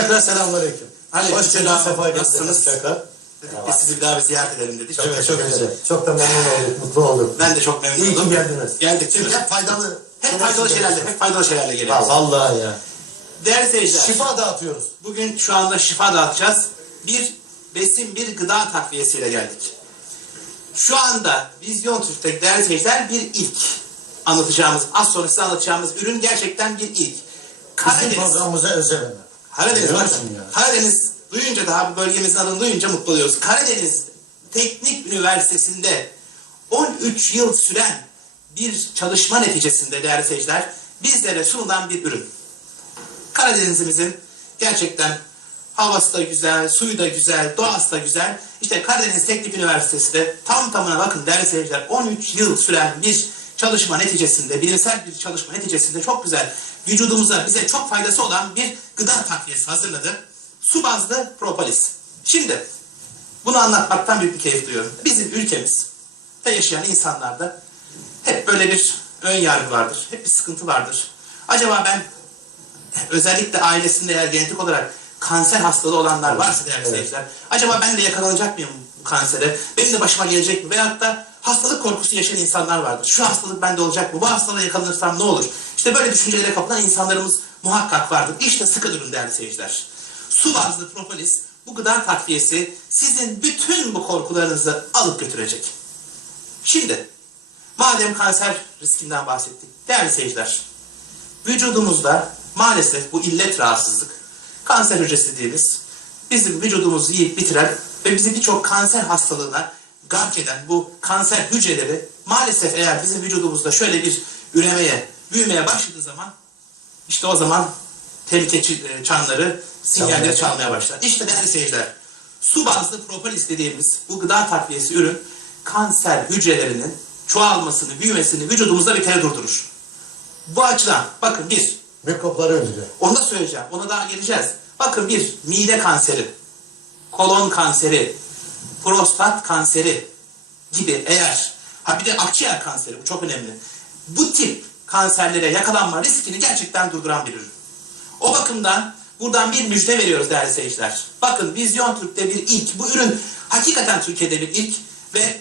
Tekrar selamünaleyküm. Aleyküm Hoş selam. geldiniz, sefa Nasılsınız? Dedik biz sizi bir daha bir ziyaret edelim dedik. Evet, teşekkür çok güzel. Çok da memnun olduk, mutlu olduk. Ben de çok memnun İyi ki oldum. geldiniz. Geldik. Çünkü hep faydalı. hep faydalı şeylerle, hep faydalı şeylerle geliyoruz. Vallahi ya. Değerli seyirciler, Şifa dağıtıyoruz. bugün şu anda şifa dağıtacağız. Bir besin, bir gıda takviyesiyle geldik. Şu anda Vizyon Türk'te değerli seyirciler bir ilk anlatacağımız, az sonra size anlatacağımız ürün gerçekten bir ilk. Bizim Karadeniz, programımıza özel. Karadeniz Biliyor ya? Karadeniz duyunca daha bu bölgemizin adını duyunca mutlu oluyoruz. Karadeniz Teknik Üniversitesi'nde 13 yıl süren bir çalışma neticesinde değerli seyirciler bizlere sunulan bir ürün. Karadenizimizin gerçekten havası da güzel, suyu da güzel, doğası da güzel. İşte Karadeniz Teknik Üniversitesi de tam tamına bakın değerli seyirciler 13 yıl süren bir çalışma neticesinde, bilimsel bir çalışma neticesinde çok güzel vücudumuza bize çok faydası olan bir gıda takviyesi hazırladı. Su bazlı propolis. Şimdi bunu anlatmaktan büyük bir keyif duyuyorum. Bizim ülkemizde yaşayan insanlarda hep böyle bir ön yargı vardır. Hep bir sıkıntı vardır. Acaba ben özellikle ailesinde eğer genetik olarak kanser hastalığı olanlar varsa değerli Evet. seyirciler, acaba ben de yakalanacak mıyım bu kansere? Benim de başıma gelecek mi? Veyahut da hastalık korkusu yaşayan insanlar vardır. Şu hastalık bende olacak mı? Bu hastalığa yakalanırsam ne olur? İşte böyle düşüncelere kapılan insanlarımız muhakkak vardır. İşte sıkı durun değerli seyirciler. Su bazlı propolis bu gıda takviyesi sizin bütün bu korkularınızı alıp götürecek. Şimdi madem kanser riskinden bahsettik değerli seyirciler vücudumuzda maalesef bu illet rahatsızlık, kanser hücresi dediğimiz bizim vücudumuzu yiyip bitiren ve bizi birçok kanser hastalığına gark eden bu kanser hücreleri maalesef eğer bizim vücudumuzda şöyle bir üremeye, büyümeye başladığı zaman işte o zaman tehlike e, çanları, sinyalleri Çalmaya çalmaya başlar. İşte değerli seyirciler, su bazlı propolis dediğimiz bu gıda takviyesi ürün kanser hücrelerinin çoğalmasını, büyümesini vücudumuzda bir kere durdurur. Bu açıdan bakın bir, Mikropları öldürüyor. onu da söyleyeceğim, ona daha geleceğiz. Bakın bir, mide kanseri, kolon kanseri, prostat kanseri gibi eğer, ha bir de akciğer kanseri, bu çok önemli. Bu tip kanserlere yakalanma riskini gerçekten durduran bir ürün. O bakımdan buradan bir müjde veriyoruz değerli seyirciler. Bakın Vizyon Türk'te bir ilk. Bu ürün hakikaten Türkiye'de bir ilk ve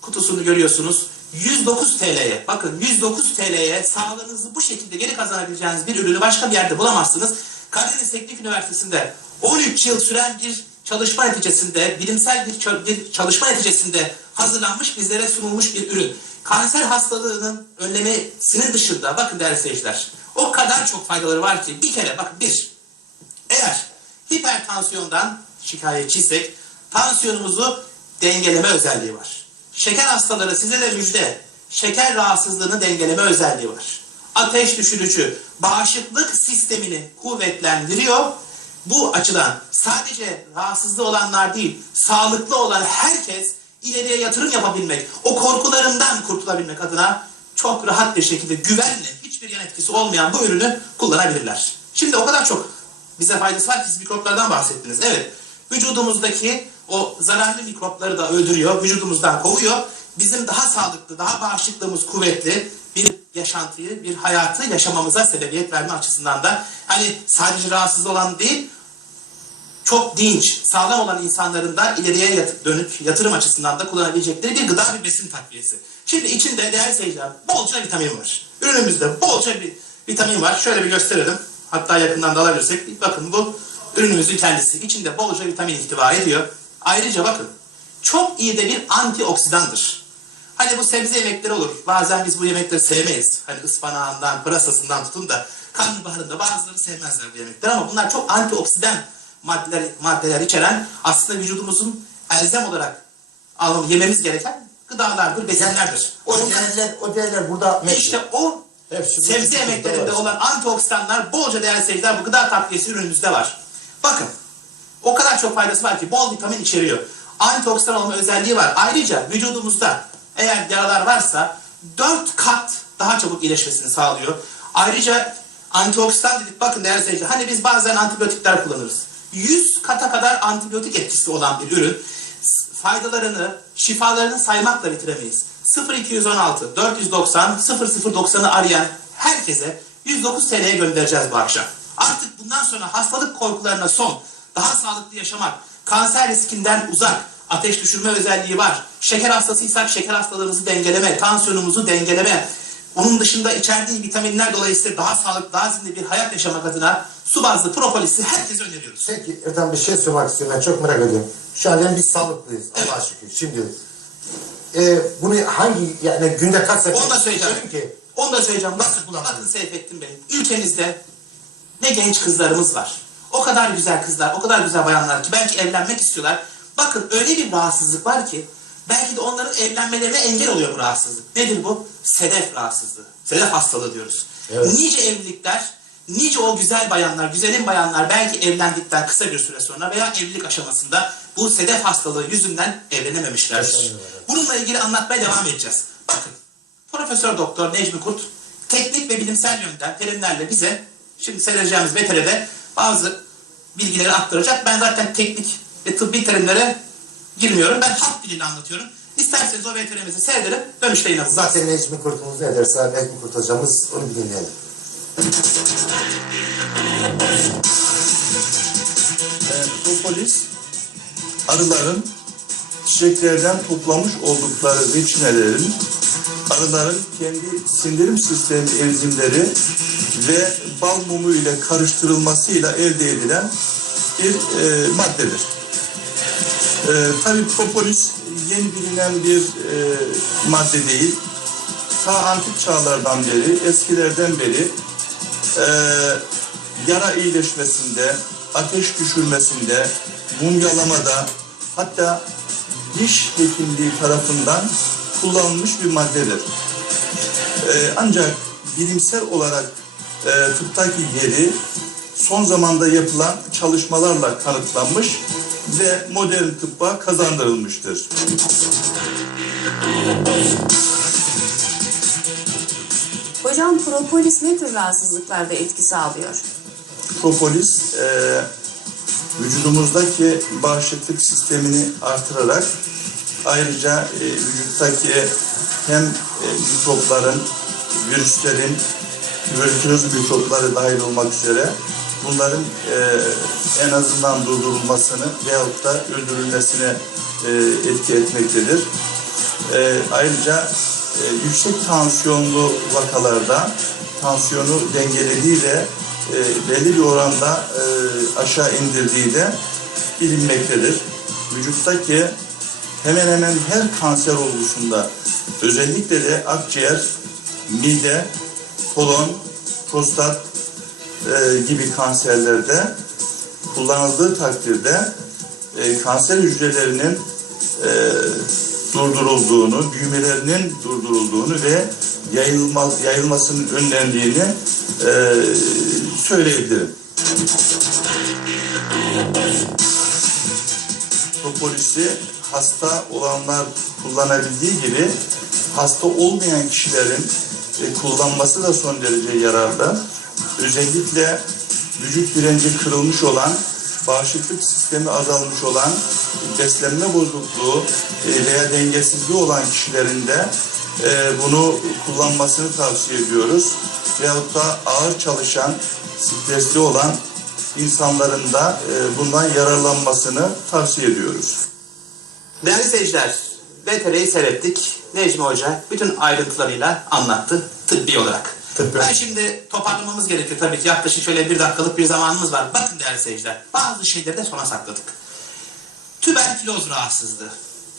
kutusunu görüyorsunuz. 109 TL'ye bakın 109 TL'ye sağlığınızı bu şekilde geri kazanabileceğiniz bir ürünü başka bir yerde bulamazsınız. Karadeniz Teknik Üniversitesi'nde 13 yıl süren bir çalışma neticesinde, bilimsel bir, ça- bir çalışma neticesinde hazırlanmış, bizlere sunulmuş bir ürün. Kanser hastalığının önlemesinin dışında, bakın değerli seyirciler, o kadar çok faydaları var ki bir kere bakın bir, eğer hipertansiyondan şikayetçiysek tansiyonumuzu dengeleme özelliği var. Şeker hastaları size de müjde. Şeker rahatsızlığını dengeleme özelliği var. Ateş düşürücü, bağışıklık sistemini kuvvetlendiriyor. Bu açıdan sadece rahatsızlığı olanlar değil, sağlıklı olan herkes ileriye yatırım yapabilmek, o korkularından kurtulabilmek adına çok rahat bir şekilde güvenle, hiçbir yan etkisi olmayan bu ürünü kullanabilirler. Şimdi o kadar çok bize faydası var ki mikroplardan bahsettiniz. Evet, vücudumuzdaki o zararlı mikropları da öldürüyor, vücudumuzdan kovuyor. Bizim daha sağlıklı, daha bağışıklığımız kuvvetli bir yaşantıyı, bir hayatı yaşamamıza sebebiyet verme açısından da hani sadece rahatsız olan değil, çok dinç, sağlam olan insanların da ileriye yat- dönük yatırım açısından da kullanabilecekleri bir gıda bir besin takviyesi. Şimdi içinde değerli seyirciler bolca vitamin var. Ürünümüzde bolca bir vitamin var. Şöyle bir gösterelim. Hatta yakından da alabilirsek. Bakın bu ürünümüzün kendisi. İçinde bolca vitamin ihtiva ediyor. Ayrıca bakın çok iyi de bir antioksidandır. Hani bu sebze yemekleri olur. Bazen biz bu yemekleri sevmeyiz. Hani ıspanağından, pırasasından tutun da karnabaharında bazıları sevmezler bu yemekleri ama bunlar çok antioksidan maddeler, maddeler içeren aslında vücudumuzun elzem olarak alıp yememiz gereken gıdalardır, besinlerdir. O değerler, o değerler burada meşhur. işte o Hepsi sebze yemeklerinde olan antioksidanlar bolca değerli seyirciler bu gıda takviyesi ürünümüzde var. Bakın o kadar çok faydası var ki bol vitamin içeriyor. Antioksidan olma özelliği var. Ayrıca vücudumuzda eğer yaralar varsa 4 kat daha çabuk iyileşmesini sağlıyor. Ayrıca antioksidan dedik bakın değerli seyirciler hani biz bazen antibiyotikler kullanırız. 100 kata kadar antibiyotik etkisi olan bir ürün faydalarını, şifalarını saymakla bitiremeyiz. 0216 490 0090'ı arayan herkese 109 TL'ye göndereceğiz bu akşam. Artık bundan sonra hastalık korkularına son, daha sağlıklı yaşamak, kanser riskinden uzak, ateş düşürme özelliği var. Şeker hastasıysak şeker hastalığımızı dengeleme, tansiyonumuzu dengeleme, onun dışında içerdiği vitaminler dolayısıyla daha sağlıklı, daha zinde bir hayat yaşamak adına su bazlı propolisi herkese öneriyoruz. Peki Ertan bir şey sormak istiyorum ben çok merak ediyorum. Şu an yani biz sağlıklıyız Allah'a şükür şimdi. E, bunu hangi yani günde kaç sefer Onu da söyleyeceğim. ki Onu da söyleyeceğim. Bakın, bakın Seyfettin Bey. Ülkemizde ne genç kızlarımız var. O kadar güzel kızlar, o kadar güzel bayanlar ki belki evlenmek istiyorlar. Bakın öyle bir rahatsızlık var ki belki de onların evlenmelerine engel oluyor bu rahatsızlık. Nedir bu? Sedef rahatsızlığı. Sedef hastalığı diyoruz. Evet. Nice evlilikler, nice o güzel bayanlar, güzelim bayanlar belki evlendikten kısa bir süre sonra veya evlilik aşamasında bu sedef hastalığı yüzünden evlenememişlerdir. Bununla ilgili anlatmaya devam edeceğiz. Bakın, Profesör Doktor Necmi Kurt teknik ve bilimsel yönden terimlerle bize şimdi seyredeceğimiz VTR'de bazı bilgileri aktaracak. Ben zaten teknik ve tıbbi terimlere girmiyorum. Ben halk diliyle anlatıyorum. İsterseniz o VTR'mizi seyredelim. Dönüşte buluşuruz. zaten Necmi Kurt'umuz ne derse Necmi Kurt hocamız onu dinleyelim. Propolis arıların çiçeklerden toplamış oldukları reçinelerin arıların kendi sindirim sistemi enzimleri ve bal mumu ile karıştırılmasıyla elde edilen bir e, maddedir. E, tabii propolis yeni bilinen bir e, madde değil. Ta antik çağlardan beri, eskilerden beri e, yara iyileşmesinde, ateş düşürmesinde, mumyalamada, hatta diş hekimliği tarafından kullanılmış bir maddedir. E, ancak bilimsel olarak e, tıptaki yeri son zamanda yapılan çalışmalarla kanıtlanmış ve modern tıbba kazandırılmıştır. Hocam propolis ne tür rahatsızlıklarda etki sağlıyor? Propolis e, vücudumuzdaki bağışıklık sistemini artırarak ayrıca e, vücuttaki hem e, mikropların, virüslerin, tüberküloz mikropları dahil olmak üzere bunların e, en azından durdurulmasını veyahut da öldürülmesine e, etki etmektedir. E, ayrıca e, yüksek tansiyonlu vakalarda tansiyonu dengelediği de e, belli bir oranda e, aşağı indirdiği de bilinmektedir. Vücuttaki hemen hemen her kanser olgusunda özellikle de akciğer, mide, kolon, prostat e, gibi kanserlerde kullanıldığı takdirde e, kanser hücrelerinin e, durdurulduğunu, büyümelerinin durdurulduğunu ve yayılma, yayılmasının önlendiğini e, söyleyebilirim. Propolisi hasta olanlar kullanabildiği gibi hasta olmayan kişilerin e, kullanması da son derece yararlı. Özellikle vücut direnci kırılmış olan, bağışıklık sistemi azalmış olan, beslenme bozukluğu e, veya dengesizliği olan kişilerin de e, bunu kullanmasını tavsiye ediyoruz. Veyahut da ağır çalışan, stresli olan insanların da e, bundan yararlanmasını tavsiye ediyoruz. Değerli seyirciler, VTR'yi seyrettik. Necmi Hoca bütün ayrıntılarıyla anlattı tıbbi olarak. Ben şimdi toparlamamız gerekiyor tabii ki. Yaklaşık şöyle bir dakikalık bir zamanımız var. Bakın değerli seyirciler, bazı şeyleri de sona sakladık. Tüberküloz rahatsızlığı.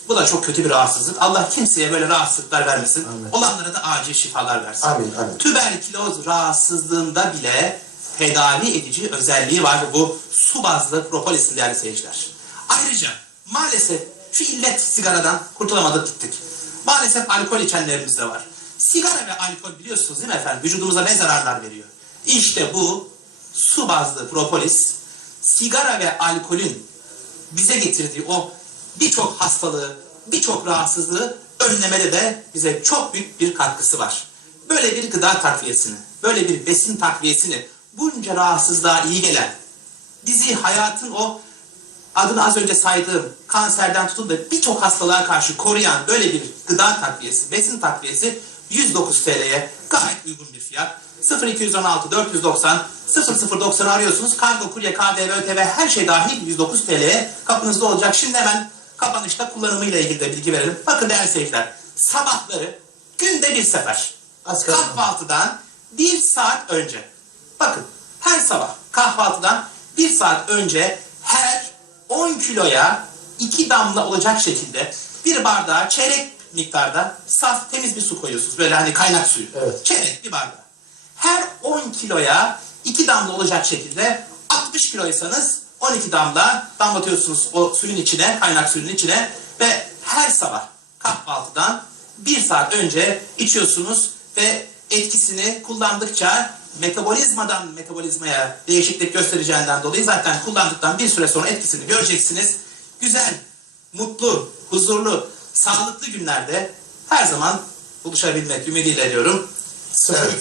Bu da çok kötü bir rahatsızlık. Allah kimseye böyle rahatsızlıklar vermesin. Amin. Olanlara da acil şifalar versin. Amin, amin. Tüberküloz rahatsızlığında bile tedavi edici özelliği var. Bu su bazlı propolisin değerli seyirciler. Ayrıca maalesef şu illet sigaradan kurtulamadık gittik. Maalesef alkol içenlerimiz de var. Sigara ve alkol biliyorsunuz değil mi efendim? Vücudumuza ne zararlar veriyor? İşte bu su bazlı propolis sigara ve alkolün bize getirdiği o birçok hastalığı, birçok rahatsızlığı önlemede de bize çok büyük bir katkısı var. Böyle bir gıda takviyesini, böyle bir besin takviyesini bunca rahatsızlığa iyi gelen, bizi hayatın o adını az önce saydığım kanserden tutun da birçok hastalığa karşı koruyan böyle bir gıda takviyesi, besin takviyesi 109 TL'ye gayet uygun bir fiyat. 0216 490 0090 arıyorsunuz. Kargo, kurye, KDV, ÖTV her şey dahil 109 TL'ye kapınızda olacak. Şimdi hemen kapanışta kullanımıyla ilgili de bilgi verelim. Bakın değerli seyirciler. Sabahları günde bir sefer. Asgari. Kahvaltıdan bir saat önce. Bakın her sabah kahvaltıdan bir saat önce her 10 kiloya 2 damla olacak şekilde bir bardağa çeyrek miktarda saf temiz bir su koyuyorsunuz. Böyle hani kaynak suyu. Evet. Çeyrek bir bardağa. Her 10 kiloya 2 damla olacak şekilde 60 kiloysanız 12 damla damlatıyorsunuz o suyun içine, kaynak suyun içine ve her sabah kahvaltıdan bir saat önce içiyorsunuz ve etkisini kullandıkça metabolizmadan metabolizmaya değişiklik göstereceğinden dolayı zaten kullandıktan bir süre sonra etkisini göreceksiniz. Güzel, mutlu, huzurlu, sağlıklı günlerde her zaman buluşabilmek ümidiyle diyorum.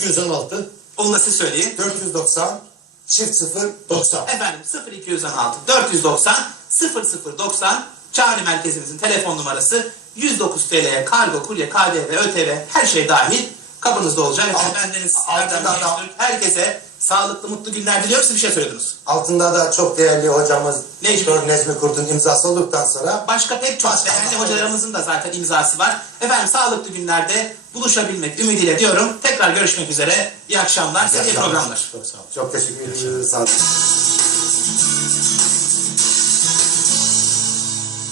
0216 Onu da siz söyleyin. 490 çift 0 90. Efendim 0216 490 0090 çağrı merkezimizin telefon numarası 109 TL'ye kargo, kurye, KDV, ÖTV her şey dahil kapınızda olacak. Efendim Alt- bendeniz Erdem. Herkese sağlıklı, mutlu günler diliyorum. Siz bir şey söylüyordunuz. Altında da çok değerli hocamız Necmi. Doktor Necmi Kurt'un imzası olduktan sonra Başka pek çok değerli hocalarımızın da zaten imzası var. Efendim sağlıklı günlerde buluşabilmek ümidiyle diyorum. Tekrar görüşmek üzere. İyi akşamlar, sevgili programlar. Çok sağ olun. Çok teşekkür ederim. Sağ olun.